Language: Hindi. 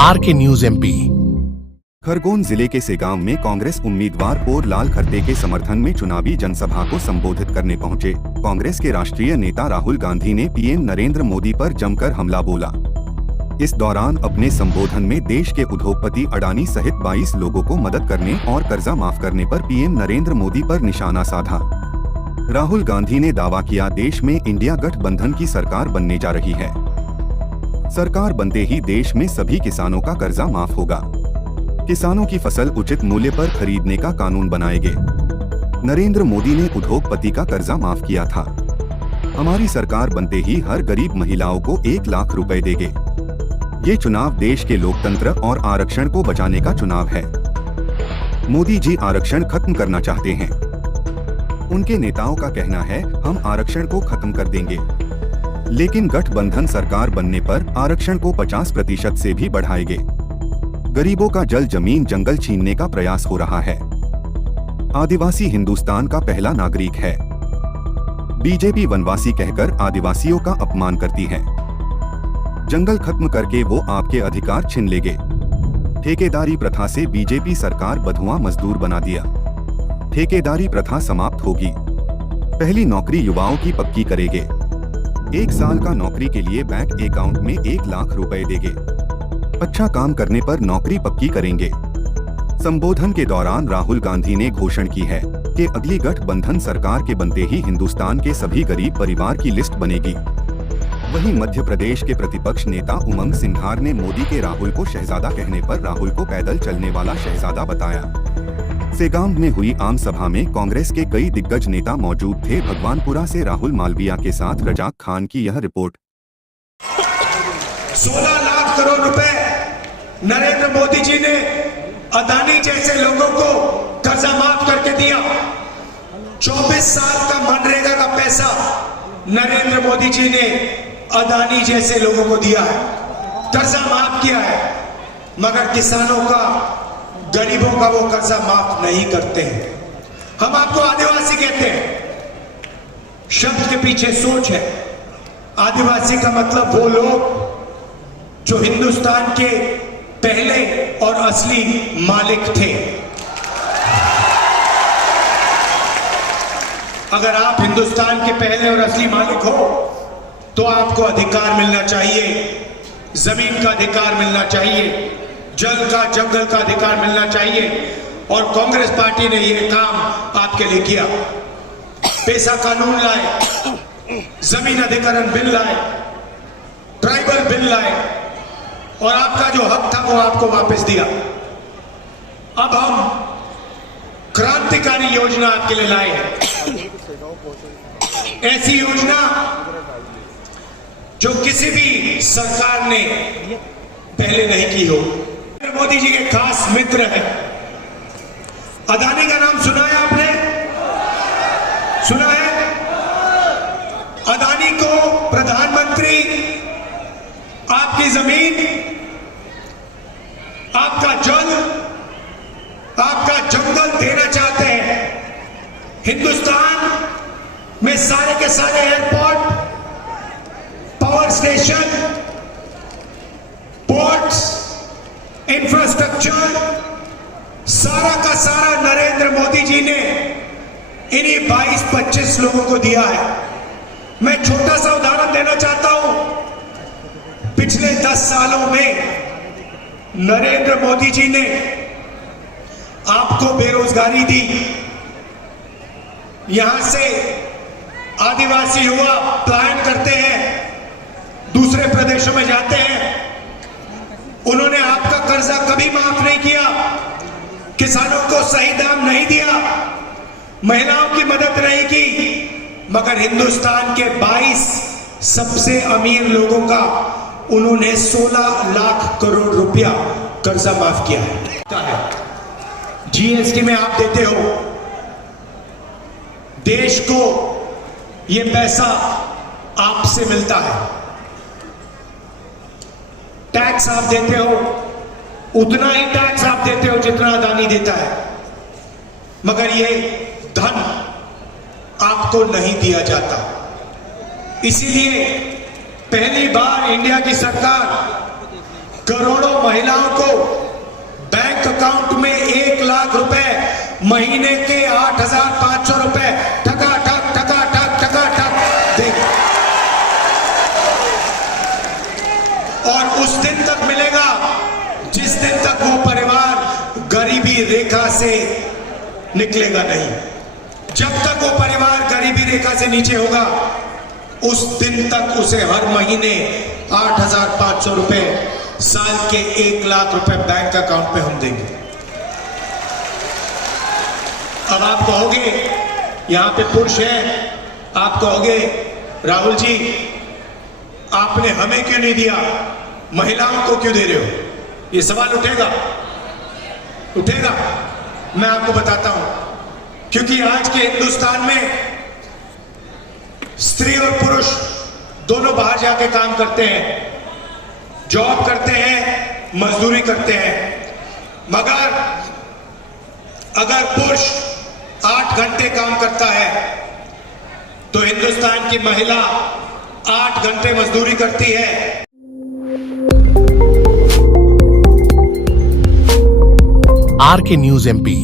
RK news MP। खरगोन जिले के सेगांव में कांग्रेस उम्मीदवार पोरलाल खरते के समर्थन में चुनावी जनसभा को संबोधित करने पहुंचे। कांग्रेस के राष्ट्रीय नेता राहुल गांधी ने पीएम नरेंद्र मोदी पर जमकर हमला बोला। इस दौरान अपने संबोधन में देश के उद्योगपति अडानी सहित 22 लोगों को मदद करने और कर्जा माफ करने पर पीएम नरेंद्र मोदी पर निशाना साधा। राहुल गांधी ने दावा किया, देश में इंडिया गठबंधन की सरकार बनने जा रही है। सरकार बनते ही देश में सभी किसानों का कर्जा माफ होगा। किसानों की फसल उचित मूल्य पर खरीदने का कानून बनाएंगे। नरेंद्र मोदी ने उद्योगपति का कर्जा माफ किया था। हमारी सरकार बनते ही हर गरीब महिलाओं को 1 लाख रुपए देंगे। ये चुनाव देश के लोकतंत्र और आरक्षण को बचाने का चुनाव है। मोदी जी आरक्षण खत्म करना चाहते हैं। उनके नेताओं का कहना है, हम आरक्षण को खत्म कर देंगे, लेकिन गठबंधन सरकार बनने पर आरक्षण को 50% से भी बढ़ाएंगे। गरीबों का जल जमीन जंगल छीनने का प्रयास हो रहा है। आदिवासी हिंदुस्तान का पहला नागरिक है। बीजेपी वनवासी कहकर आदिवासियों का अपमान करती है। जंगल खत्म करके वो आपके अधिकार छीन लेंगे। ठेकेदारी प्रथा से बीजेपी सरकार बधुआ मजदूर बना दिया। ठेकेदारी प्रथा समाप्त होगी। पहली नौकरी युवाओं की पक्की करेंगे। 1 साल का नौकरी के लिए बैंक अकाउंट में 1 लाख रुपए देंगे। अच्छा काम करने पर नौकरी पक्की करेंगे। संबोधन के दौरान राहुल गांधी ने घोषणा की है कि अगली गठबंधन सरकार के बनते ही हिंदुस्तान के सभी गरीब परिवार की लिस्ट बनेगी। वहीं मध्य प्रदेश के प्रतिपक्ष नेता उमंग सिंघार ने मोदी के राहुल को शहजादा कहने पर राहुल को पैदल चलने वाला शहजादा बताया। सेगांव में हुई आम सभा में कांग्रेस के कई दिग्गज नेता मौजूद थे। भगवानपुरा से राहुल मालविया के साथ रजाक खान की यह रिपोर्ट। 16 लाख करोड़ रुपए नरेंद्र मोदी जी ने अदानी जैसे लोगों को कर्जा माफ करके दिया। 24 साल का मनरेगा का पैसा नरेंद्र मोदी जी ने अदानी जैसे लोगों को दिया है, कर्जा माफ किया है, मगर किसानों का, गरीबों का वो कर्जा माफ नहीं करते हैं। हम आपको आदिवासी कहते हैं, शब्द के पीछे सोच है। आदिवासी का मतलब वो लोग जो हिंदुस्तान के पहले और असली मालिक थे। अगर आप हिंदुस्तान के पहले और असली मालिक हो तो आपको अधिकार मिलना चाहिए, जमीन का अधिकार मिलना चाहिए, जल का, जंगल का अधिकार मिलना चाहिए। और कांग्रेस पार्टी ने यह काम आपके लिए किया। पैसा कानून लाए, जमीन अधिकरण बिल लाए, ट्राइबल बिल लाए और आपका जो हक था वो आपको वापस दिया। अब हम क्रांतिकारी योजना आपके लिए लाए हैं। ऐसी योजना जो किसी भी सरकार ने पहले नहीं की हो। मोदी जी के खास मित्र हैं। अदानी का नाम सुना है आपने? सुना है? अदानी को प्रधानमंत्री आपकी जमीन, आपका जल, आपका जंगल देना चाहते हैं। हिंदुस्तान में सारे के सारे airport, power station, ports, infrastructure, सारा का सारा नरेंद्र मोदी जी ने इन्हीं 22-25 लोगों को दिया है। मैं छोटा सा उदाहरण देना चाहता हूं। पिछले 10 सालों में नरेंद्र मोदी जी ने आपको बेरोजगारी दी। यहां से आदिवासी युवा पलायन करते हैं, दूसरे प्रदेशों में जाते हैं। उन्होंने आपका कर्जा कभी माफ नहीं किया, किसानों को सही दाम नहीं दिया, महिलाओं की मदद नहीं की, मगर हिंदुस्तान के 22 सबसे अमीर लोगों का उन्होंने 16 लाख करोड़ रुपया कर्जा माफ किया है। जीएसटी में आप देते हो, देश को यह पैसा आपसे मिलता है। टैक्स आप देते हो, उतना ही टैक्स आप देते हो जितना अदानी देता है, मगर ये धन आपको नहीं दिया जाता। इसीलिए पहली बार इंडिया की सरकार करोड़ों महिलाओं को बैंक अकाउंट में 1 लाख रुपए, महीने के 8,500 रुपए ठका ठक ठका ठक ठका ठक देंगे। और उस दिन तक मिलेगा जिस दिन तक वो परिवार गरीबी रेखा से निकलेगा नहीं। जब तक वो परिवार गरीबी रेखा से नीचे होगा, उस दिन तक उसे हर महीने 8,500 रुपए, साल के 1 लाख रुपए बैंक अकाउंट में हम देंगे। अब आप कहोगे, यहां पे पुरुष हैं, आप कहोगे राहुल जी आपने हमें क्यों नहीं दिया, महिलाओं को क्यों दे रहे हो? ये सवाल उठेगा। मैं आपको बताता हूं, क्योंकि आज के हिंदुस्तान में स्त्री और पुरुष दोनों बाहर जाके काम करते हैं, जॉब करते हैं, मजदूरी करते हैं। मगर अगर पुरुष 8 घंटे काम करता है तो हिंदुस्तान की महिला 8 घंटे मजदूरी करती है। आर के न्यूज एमपी